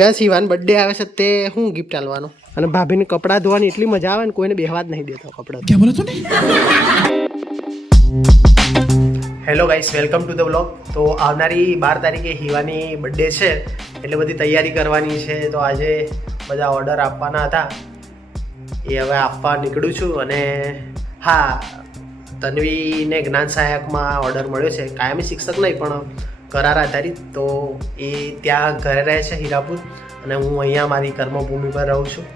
યા Shivan birthday આવે છે તે હું ગિફ્ટ આલવાનો અને ભાભીને કપડાં ધોવાની એટલી મજા આવે ને કોઈને બેહવા જ નહીં દેતો કપડાં. ક્યાં બોલો તું? Hello guys, welcome to the vlog. તો આવનારી 12 તારીખે હિવાની બર્થડે છે એટલે બધી તૈયારી કરવાની છે. તો આજે બધા ઓર્ડર આપવાના હતા એ હવે આપવા નીકળું છું. અને હા, તન્વીને જ્ઞાન સહાયકમાં ઓર્ડર મળ્યો છે. કાયમી શિક્ષક નહીં પણ કરાર આધારિત. તો એ ત્યાં ઘરે રહે છે હીરાપુર અને હું અહીંયા મારી કર્મભૂમિ પર રહું છું.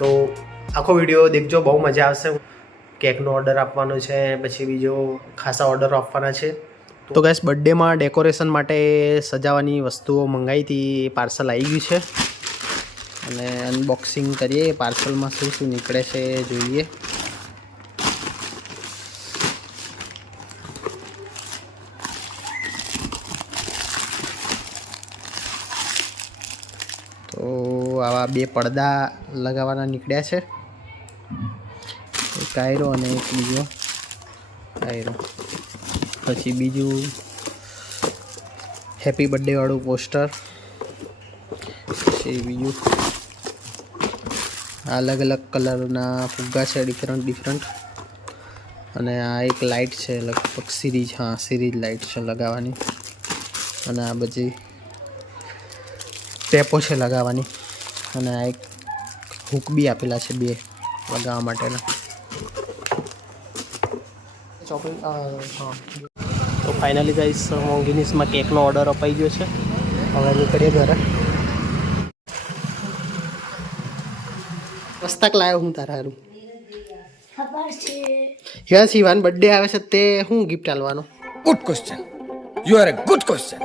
તો આખો વિડીયો દેખજો, બહુ મજા આવશે. કેકનો ઓર્ડર આપવાનો છે, પછી બીજો ખાસા ઓર્ડરો આપવાના છે. તો ગાઈસ, બર્થડેમાં ડેકોરેશન માટે સજાવવાની વસ્તુઓ મંગાવી હતી, પાર્સલ આવી ગયું છે અને અનબોક્સિંગ કરીએ. પાર્સલમાં શું શું નીકળે છે જોઈએ. તો આવા 2 પડદા લગાવવાના નીકળ્યા છે, એક આયરો અને એક બીજો આયરો. પછી બીજું હેપી બર્થડે વાળું પોસ્ટર. પછી બીજું અલગ અલગ કલરના ફુગ્ગા છે, ડિફરન્ટ. અને આ એક લાઇટ છે, લગભગ સિરીઝ, હા સિરીઝ લાઇટ છે લગાવવાની. અને આ બધી ટેપો છે લગાવવાની. અને આ એક હૂક બી આપેલા છે 2 લગાવવા માટેના. હા, તો ફાઇનલી ગાઈસ, મોંગીનીસમાં કેકનો ઓર્ડર અપાઈ ગયો છે. હવે નીકળીએ ઘરે. મસ્તક લાવ્યો હું તારા હારું. યા શિવાન બર્થડે આવે છે તે હું ગિફ્ટ આલવાનો? Good question, you are a good question.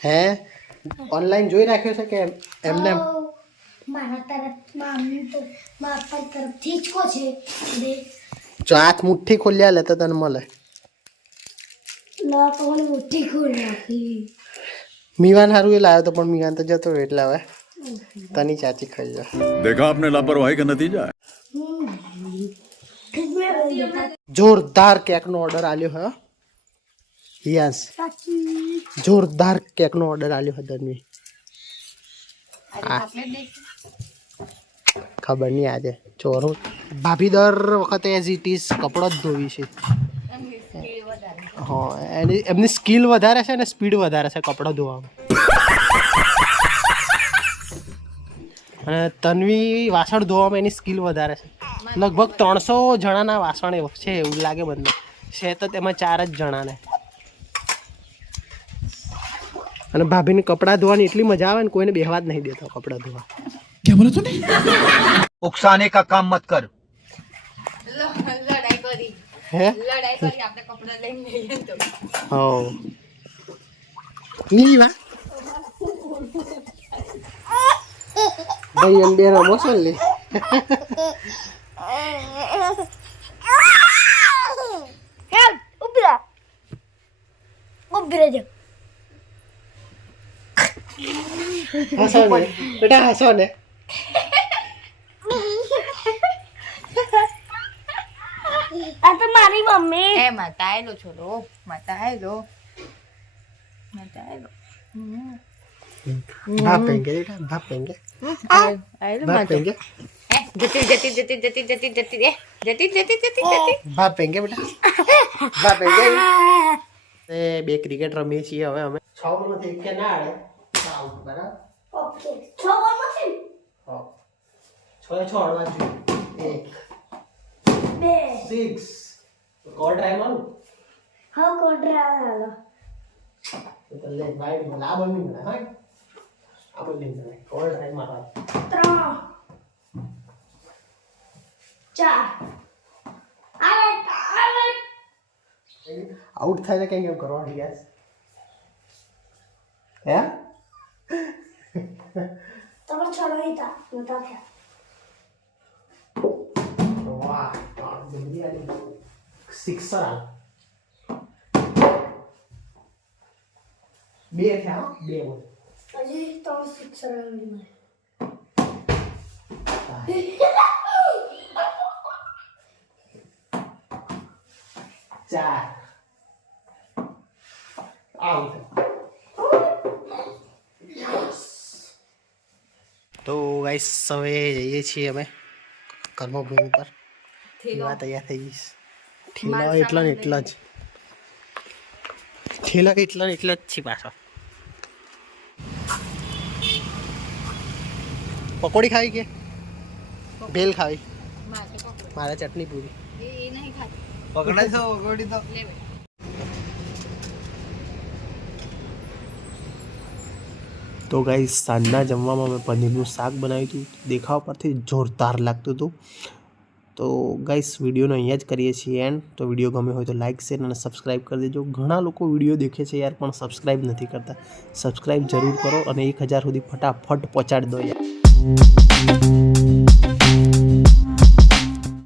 હે ઓનલાઈન જોઈ રાખ્યો છે કે એમને? મારા તરફથી જ કો છે. જો હાથ મુઠ્ઠી ખોલ્યા લે તો તને મળે. મુઠ્ઠી ખોલ નાખી. મીવાન હારું એ લાવ્યો તો પણ મીવાન તો જતો રહ્યો એટલે હવે તની ચાચી ખાઈ જા. देखा आपने लापरवाही का नतीजा है. જોરદાર કેકનો ઓર્ડર આલ્યો હે યસ. જોરદાર કેકનો ઓર્ડર આલ્યો હે તન્વી. ખબર નહીં આજે ચોરું. ભાભી દર વખતે એઝ ઇટ ઇઝ કપડો જ ધોવી છે. હા, એમની સ્કિલ વધારે છે અને સ્પીડ વધારે છે કપડો ધોવામાં. અને તન્વી વાસણ ધોવામાં એની સ્કિલ વધારે છે. લગભગ 300 જણાના વાસણ છે એવું લાગે બંને છે. તો તેમાં 4 જ જણાને. અને ભાભીને કપડાં ધોવાની એટલી મજા આવે ને કોઈને બેહવા જ નહીં દેતો કપડાં ધોવા. क्या बोला तूने? उकसाने का काम मत कर. લડાઈ કરી હે આપણે કપડા લઈને જઈએ તો હો ની વા ભાઈ એમ બે રમો છો લે. હસો ને બેટા, હસો ને. આ તો મારી મમ્મી. એ માતા આયલો છોરો, માતા આયલો. ભાપ પેંગે બેટા, ભાપ પેંગે, આયલો ભાપ માતા. પેંગે, જતી ભાપ પેંગે બેટા, ભાપ પેંગે. એ 2 ક્રિકેટ રમીએ છીએ હવે અમે. 6 માંથી એક કે ના આડે આઉટ. બરાબર. ઓકે, 6 બોલમાં છે. હા, 6 અડવા જોઈએ. 2 6 કોલ ટ્રાય મારું. હા કોડરા આલો. તો લે વાઈડ બોલ આ બોલ નહીં હા આ બોલ નહીં કોલ ટ્રાય મારવા. 3 4 આઉટ થાય તો કેમ કરવાનું ગેસ હે? તમાર છોડો હીતા નતા થયા. વાહ, જલ્દી આલી સિક્સર આ 2 થયા. 2 બોલ હજી 3 સિક્સર આવી મને. 4 આઉટ. તો ગાઈસ હવે જઈએ છીએ અમે કર્મભૂમિ પર એવા તૈયાર થઈ જઈશ ઠેલા એટલા ને એટલા જ ઠેલા એટલા ને એટલા જ છે પાછો પકોડી ખાવી કે ભેલ ખાવી મારે ચટણી પૂરી એ નહીં ખાતી પકડાઈ તો પકોડી તો લે બે તો ગાઈસ સાંજના જમવામાં મેં પનીરનું શાક બનાવ્યું હતું દેખાવ પરથી જોરદાર લાગતું હતું તો ગાઈસ વિડીયોનો અહીંયા જ કરીએ છીએ એન્ડ તો વિડીયો ગમે હોય તો લાઇક શેર અને સબસ્ક્રાઈબ કરી દેજો ઘણા લોકો વિડીયો દેખે છે યાર પણ સબસ્ક્રાઈબ નથી કરતા સબસ્ક્રાઈબ જરૂર કરો અને 1000 સુધી ફટાફટ પહોંચાડી દો યાર